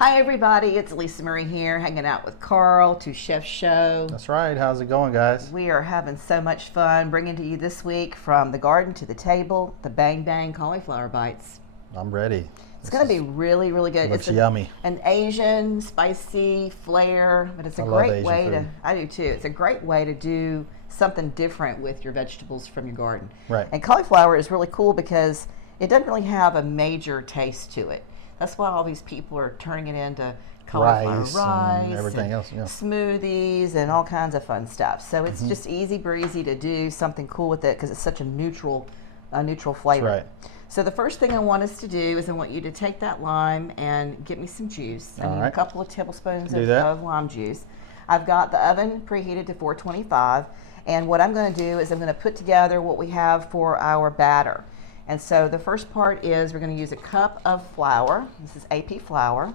Hi everybody, it's Alisamurray here, hanging out with Carl to Chef Show. That's right. How's it going, guys? We are having so much fun bringing to you this week from the garden to the table, the Bang Bang cauliflower bites. I'm ready. It's going to be really, really good. Looks it's yummy. An Asian, spicy flair, but it's a I love great Asian way food. I do too. It's a great way to do something different with your vegetables from your garden. Right. And cauliflower is really cool because it doesn't really have a major taste to it. That's why all these people are turning it into cauliflower rice and everything else, yeah. smoothies and all kinds of fun stuff. So it's just easy breezy to do something cool with it because it's such a neutral flavor. That's right. So the first thing I want us to do is I want you to take that lime and get me some juice. I All need right. a couple of tablespoons Do that. of lime juice. I've got the oven preheated to 425, and what I'm going to do is I'm going to put together what we have for our batter. And so the first part is we're going to use a cup of flour. This is AP flour.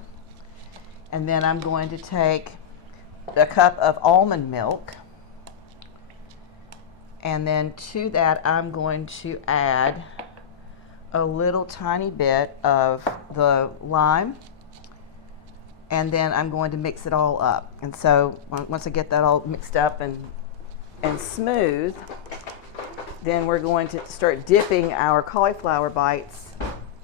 And then I'm going to take a cup of almond milk. And then to that I'm going to add a little tiny bit of the lime. And then I'm going to mix it all up. And so once I get that all mixed up and smooth, then we're going to start dipping our cauliflower bites,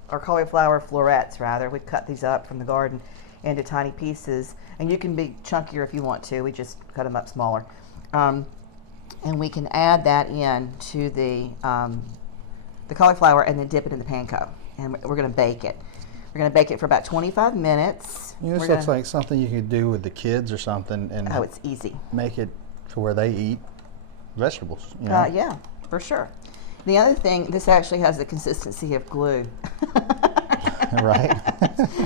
or cauliflower florets rather. We cut these up from the garden into tiny pieces, and you can be chunkier if you want to. We just cut them up smaller. And we can add that in to the cauliflower and then dip it in the panko. And we're going to bake it. We're going to bake it for about 25 minutes. This looks like something you could do with the kids or something, and Oh, it's easy. make it to where they eat vegetables. You know? Yeah, for sure. The other thing, this actually has the consistency of glue. Right.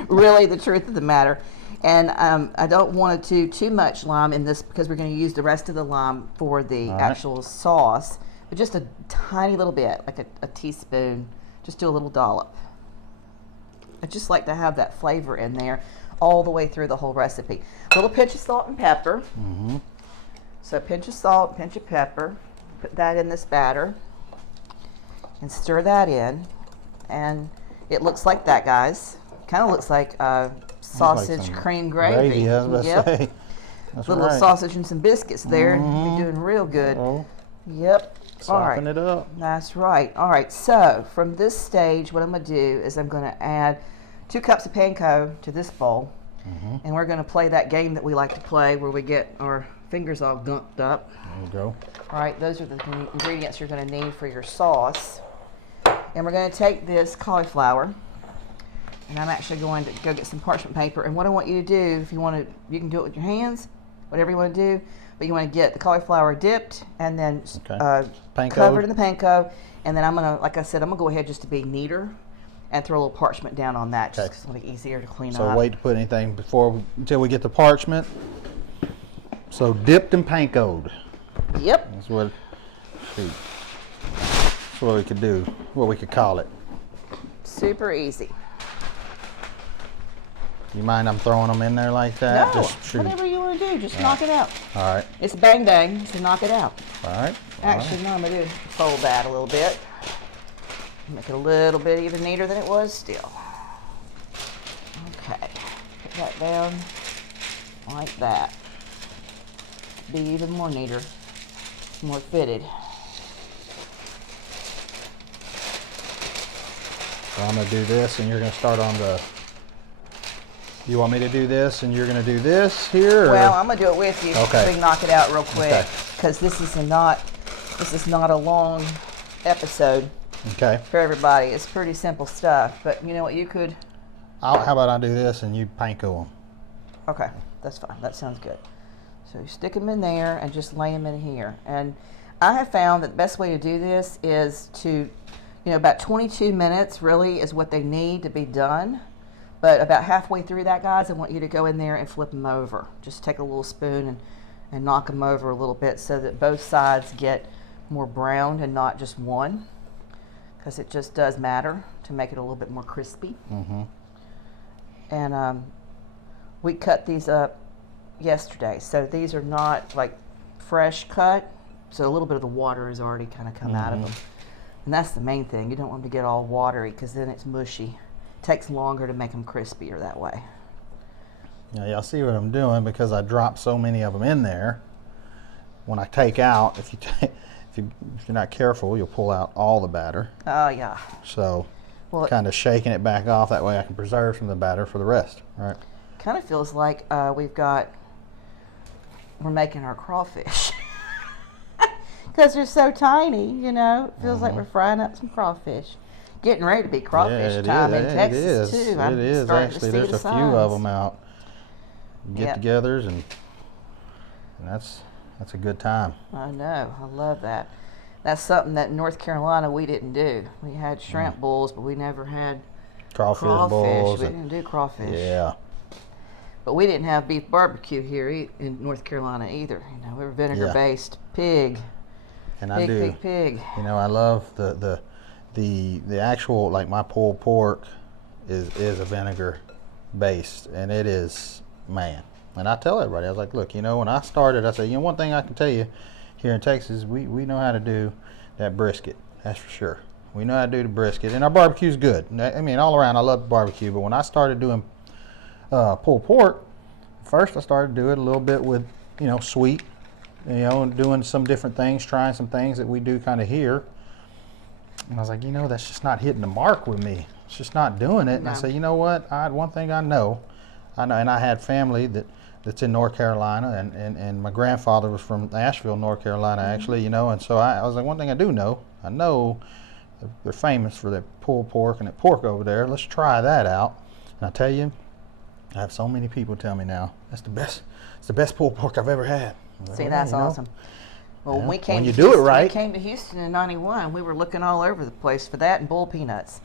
Really the truth of the matter. And I don't want to do too much lime in this because we're going to use the rest of the lime for the actual sauce, but just a tiny little bit, like a teaspoon. Just do a little dollop. I just like to have that flavor in there all the way through the whole recipe. A little pinch of salt and pepper. So a pinch of salt, pinch of pepper. Put that in this batter and stir that in, and it looks like that, guys. Kind of looks like sausage cream gravy. I was about to say. That's Little right. sausage and some biscuits there. You're doing real good. Oh, Yep. All right. soften it up. That's right. All right. So from this stage, what I'm going to do is I'm going to add 2 cups of panko to this bowl, and we're going to play that game that we like to play where we get our fingers all gunked up. There you go. All right, those are the ingredients you're going to need for your sauce. And we're going to take this cauliflower, and I'm actually going to go get some parchment paper. And what I want you to do, if you want to, you can do it with your hands, whatever you want to do, but you want to get the cauliflower dipped and then covered in the panko. And then I'm going to, like I said, I'm going to go ahead just to be neater and throw a little parchment down on that just 'cause it's going to be easier to clean up. So wait to put anything until we get the parchment. So dipped and pankoed. Yep. That's what we could do, what we could call it. Super easy. You mind I'm throwing them in there like that? No, Just shoot. whatever you want to do, just knock it out. All right. It's bang bang, so knock it out. All right. Actually, no, I'm going to fold that a little bit. Make it a little bit even neater than it was still. Okay, put that down like that. Be even more neater, more fitted. So I'm going to do this and you're going to start on the... You want me to do this and you're going to do this here? Or? Well, I'm going to do it with you so Okay. we can knock it out real quick. Okay. Because this is not a long episode Okay. for everybody. It's pretty simple stuff. But you know what, you could... How about I do this and you panko them? Okay, that's fine. That sounds good. So you stick them in there and just lay them in here. And I have found that the best way to do this is to, about 22 minutes really is what they need to be done. But about halfway through that, guys, I want you to go in there and flip them over. Just take a little spoon and knock them over a little bit so that both sides get more browned and not just one. Because it just does matter to make it a little bit more crispy. And we cut these up yesterday, so these are not like fresh cut, so a little bit of the water has already kind of come out of them. And that's the main thing. You don't want them to get all watery because then it's mushy. It takes longer to make them crispier that way. Now y'all see what I'm doing because I dropped so many of them in there. When I take out, if you're not careful, you'll pull out all the batter. Oh yeah. So, Well, kind of shaking it back off. That way I can preserve some of the batter for the rest. Right. Kind of feels like we're making our crawfish. Because they're so tiny, you know. It feels like we're frying up some crawfish. Getting ready to be crawfish time in Texas too. It is actually. There's a few of them out. Get-togethers, and that's a good time. I know. I love that. That's something that in North Carolina we didn't do. We had shrimp bowls, but we never had Crawfish bowls. We didn't do crawfish. Yeah. But we didn't have beef barbecue here in North Carolina either. You know, we were vinegar-based pig. And I do. Pig. You know, I love the actual, like my pulled pork is a vinegar based, and it is, man. And I tell everybody, I was like, look, you know, when I started, I said, you know, one thing I can tell you here in Texas, we know how to do that brisket. That's for sure. We know how to do the brisket, and our barbecue's good. I mean, all around, I love barbecue. But when I started doing pulled pork, first I started to do it a little bit with, you know, sweet, you know, and doing some different things, trying some things that we do kind of here. And I was like, you know, that's just not hitting the mark with me. It's just not doing it. And I said, you know what? I had one thing I know, and I had family that's in North Carolina, and my grandfather was from Asheville, North Carolina, actually, you know. And so I was like, one thing I do know, I know they're famous for that pulled pork and that pork over there. Let's try that out. And I tell you, I have so many people tell me now, that's the best. It's the best pulled pork I've ever had. Like, See, that's awesome. Well, when we came when you to do Houston, it right. we came to Houston in '91. We were looking all over the place for that and bull peanuts,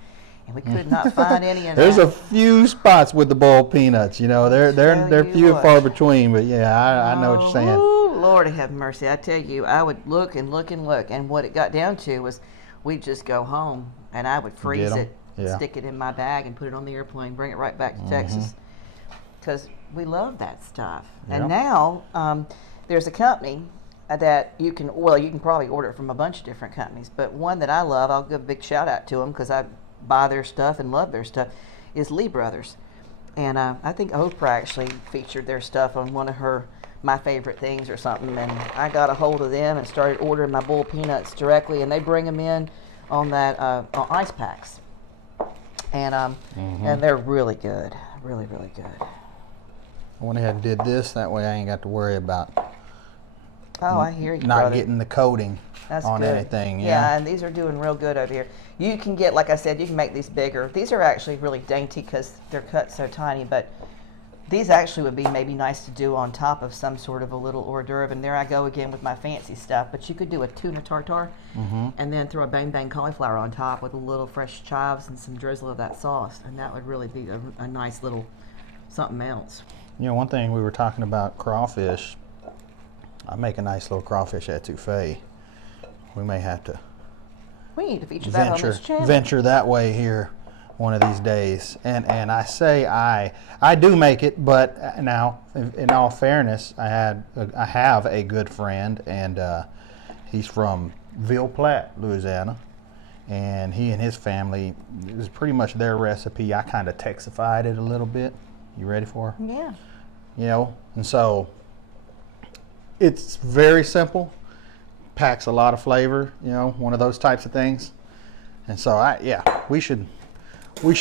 and we could not find any of There's that. a few spots with the boiled peanuts. You know, they're few and far between. But yeah, I know what you're saying. Oh, Lord have mercy! I tell you, I would look and look and look, and what it got down to was, we'd just go home, and I would freeze it, stick it in my bag, and put it on the airplane, bring it right back to Texas, because we love that stuff. And now there's a company that you can probably order it from a bunch of different companies, but one that I love, I'll give a big shout out to them because I buy their stuff and love their stuff, is Lee Brothers. And I think Oprah actually featured their stuff on one of my favorite things or something, and I got a hold of them and started ordering my bull peanuts directly, and they bring them in on that on ice packs, and they're really good, really good. I went ahead and did this, that way I ain't got to worry about I hear you, not brother. getting the coating That's on good. anything. Yeah, and these are doing real good over here. You can get, like I said, you can make these bigger. These are actually really dainty because they're cut so tiny, but these actually would be maybe nice to do on top of some sort of a little hors d'oeuvre. And there I go again with my fancy stuff. But you could do a tuna tartare and then throw a bang bang cauliflower on top with a little fresh chives and some drizzle of that sauce, and that would really be a nice little something else. You know, one thing we were talking about crawfish. I make a nice little crawfish etouffee. We may have to We need to feature that on this channel. venture that way here one of these days. And I say I do make it, but now in all fairness, I have a good friend, and he's from Ville Platte, Louisiana, and he and his family, it was pretty much their recipe. I kind of Texified it a little bit. You ready for it? Yeah. You know, and so it's very simple, packs a lot of flavor, you know, one of those types of things. And so we should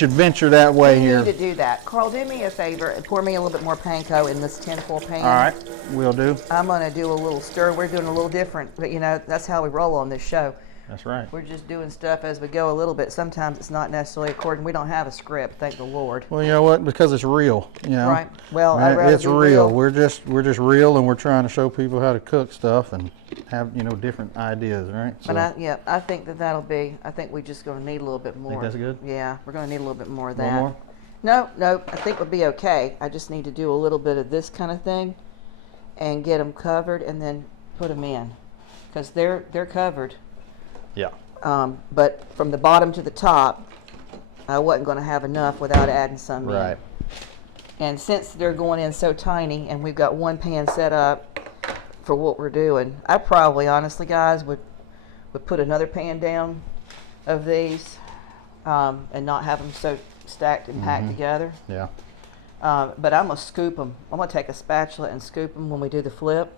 venture that way We here. need to do that. Carl, do me a favor and pour me a little bit more panko in this tinfoil pan. All right, we'll do. I'm going to do a little stir. We're doing a little different, but you know, that's how we roll on this show. That's right. We're just doing stuff as we go a little bit. Sometimes it's not necessarily according. We don't have a script, thank the Lord. Well, you know what? Because it's real, you know. Right. Well, I'd rather it's be real. real. We're just real, and we're trying to show people how to cook stuff and have, you know, different ideas, right? So, But I think that'll be. I think we're just going to need a little bit more. Think that's good? Yeah, we're going to need a little bit more of a that. little more? No, I think we'll be okay. I just need to do a little bit of this kind of thing, and get them covered, and then put them in, because they're covered. Yeah. But from the bottom to the top, I wasn't going to have enough without adding some in. Right. And since they're going in so tiny, and we've got one pan set up for what we're doing, I probably, honestly, guys, would put another pan down of these, and not have them so stacked and packed together. Yeah. But I'm gonna scoop them. I'm gonna take a spatula and scoop them when we do the flip,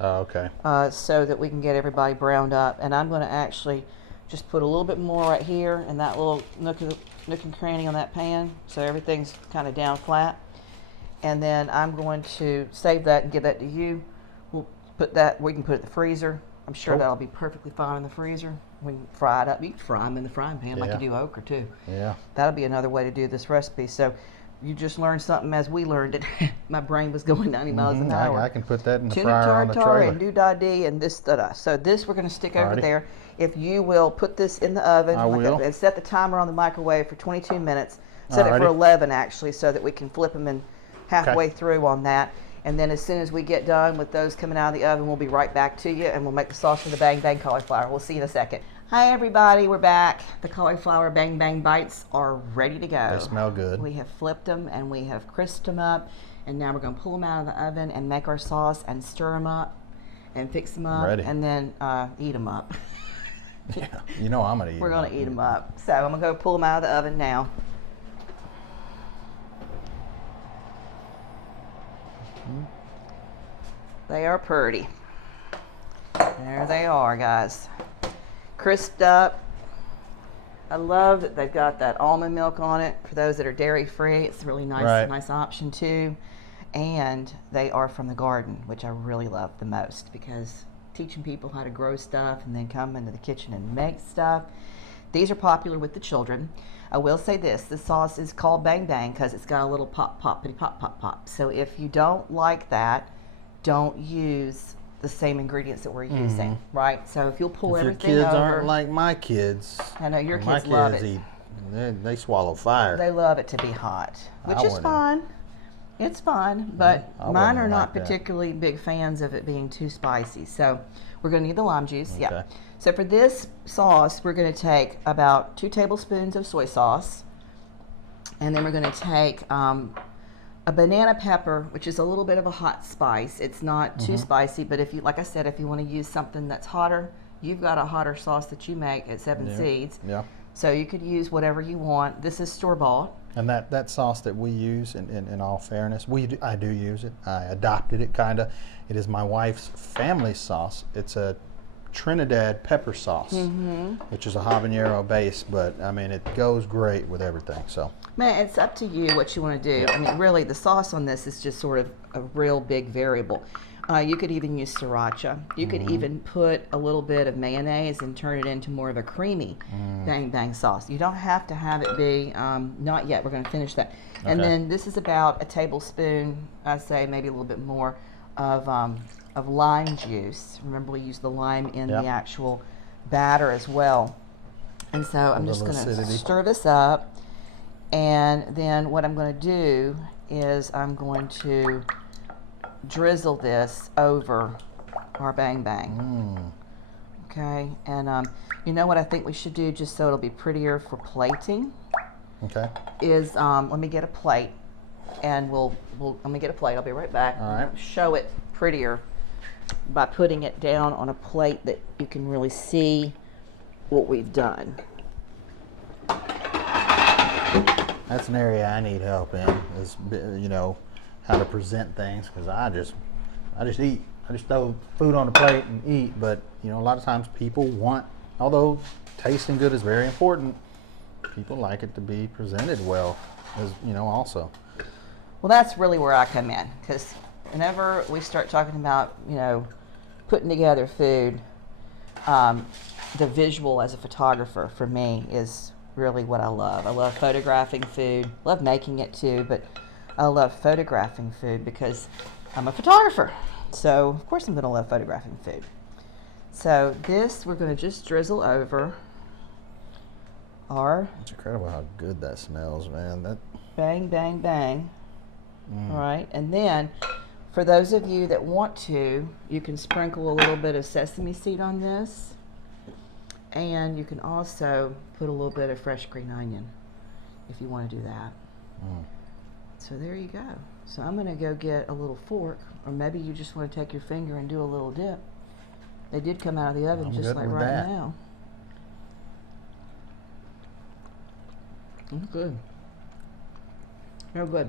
Oh, okay. so that we can get everybody browned up. And I'm gonna actually just put a little bit more right here in that little nook and cranny on that pan, so everything's kind of down flat. And then I'm going to save that and give that to you. We'll put that. We can put it in the freezer. I'm sure Cool. that'll be perfectly fine in the freezer. We can fry it up. You can fry them in the frying pan like Yeah. you do okra too. Yeah. That'll be another way to do this recipe. So you just learned something as we learned it. My brain was going 90 miles an hour. I can put that in the Tuna fryer on the tartare trailer. and do-da-dee and this da-da. So this we're going to stick over Alrighty. there. If you will put this in the oven, I will. and set the timer on the microwave for 22 minutes. Set it for Alrighty. 11 actually, so that we can flip them in halfway Okay. through on that. And then as soon as we get done with those coming out of the oven, we'll be right back to you, and we'll make the sauce for the Bang Bang cauliflower. We'll see you in a second. Hi everybody, we're back. The cauliflower Bang Bang bites are ready to go. They smell good. We have flipped them and we have crisped them up, and now we're going to pull them out of the oven and make our sauce and stir them up and fix them up, Ready. and then eat them up. Yeah. You know I'm gonna eat. We're going to eat them up. So I'm going to go pull them out of the oven now. They are pretty. There they are, guys. Crisped up. I love that they've got that almond milk on it. For those that are dairy free, it's a really nice, Right. nice option too. And they are from the garden, which I really love the most, because teaching people how to grow stuff and then come into the kitchen and make stuff. These are popular with the children. I will say this sauce is called Bang Bang because it's got a little pop, poppity, pop, pop, pop. So if you don't like that, don't use the same ingredients that we're using, right? So if you'll pull If your everything kids over. aren't like my kids, I know your my kids love kids it. eat. They swallow fire. They love it to be hot, which I is wouldn't. fine. It's fine, but I mine wouldn't are not like that. particularly big fans of it being too spicy. So we're going to need the lime juice. Yeah. Okay. So for this sauce, we're going to take about 2 tablespoons of soy sauce, and then we're going to take a banana pepper, which is a little bit of a hot spice. It's not too spicy, but if you, like I said, if you want to use something that's hotter, you've got a hotter sauce that you make at Seven Seeds. Yeah. So you could use whatever you want. This is store-bought. And that sauce that we use, in all fairness, I do use it. I adopted it, kind of. It is my wife's family sauce. It's a Trinidad pepper sauce, which is a habanero base, but I mean, it goes great with everything. So, Man, it's up to you what you want to do. I mean, really, the sauce on this is just sort of a real big variable. You could even use sriracha. You could even put a little bit of mayonnaise and turn it into more of a creamy Bang Bang sauce. You don't have to have it be, not yet, we're going to finish that. And Okay. then this is about a tablespoon, I say maybe a little bit more, of lime juice. Remember, we use the lime in Yep. the actual batter as well. And so I'm just little going to acidity. stir this up. And then what I'm going to do is I'm going to drizzle this over our Bang Bang. Okay, and you know what I think we should do, just so it'll be prettier for plating, okay. is let me get a plate, and let me get a plate. I'll be right back. All right. Show it prettier by putting it down on a plate that you can really see what we've done. That's an area I need help in, is, you know, how to present things, because I just eat. I just throw food on the plate and eat. But you know, a lot of times people want, although tasting good is very important, people like it to be presented well, as you know, also. Well, that's really where I come in, because whenever we start talking about, you know, putting together food, the visual as a photographer for me is really what I love. I love photographing food, love making it too, but I love photographing food because I'm a photographer. So of course I'm going to love photographing food. So this we're going to just drizzle over our It's incredible how good that smells, man. That Bang Bang Bang. All right, and then for those of you that want to, you can sprinkle a little bit of sesame seed on this, and you can also put a little bit of fresh green onion if you want to do that. So there you go. So I'm going to go get a little fork, or maybe you just want to take your finger and do a little dip. They did come out of the oven I'm just good like with right that. now. Good. Real good.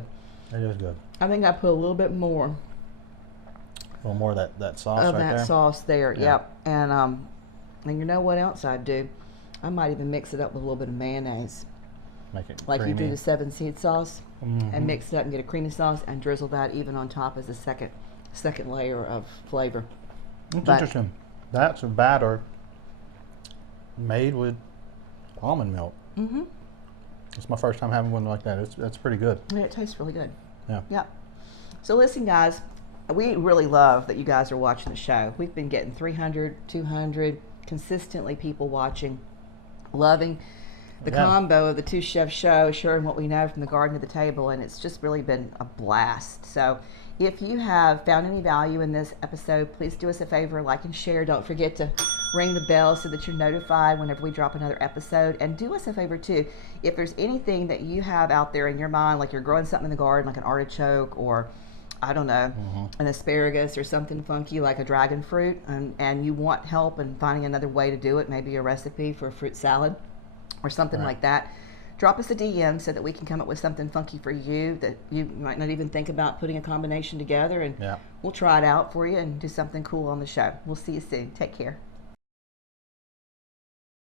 It is good. I think I put a little bit more A little more of that sauce of right that there. sauce there. Yeah. Yep. And you know what else I'd do? I might even mix it up with a little bit of mayonnaise. Make it Like creamy. you do the Seven Seeds sauce, Mhm. and mix it up and get a creamy sauce and drizzle that even on top as a second layer of flavor. That's But- interesting. That's a batter made with almond milk. Mm-hmm. It's my first time having one like that. It's pretty good. Yeah, it tastes really good. Yeah. Yep. So listen, guys, we really love that you guys are watching the show. We've been getting 300, 200, consistently people watching, loving the Yeah. combo of the Two Chefs show, sharing what we know from the garden to the table, and it's just really been a blast. So if you have found any value in this episode, please do us a favor, like and share. Don't forget to ring the bell so that you're notified whenever we drop another episode. And do us a favor too, if there's anything that you have out there in your mind, like you're growing something in the garden, like an artichoke, or I don't know, an asparagus or something funky like a dragon fruit, and you want help in finding another way to do it, maybe a recipe for a fruit salad or something like that, drop us a DM so that we can come up with something funky for you that you might not even think about putting a combination together, and Yeah. we'll try it out for you and do something cool on the show. We'll see you soon. Take care.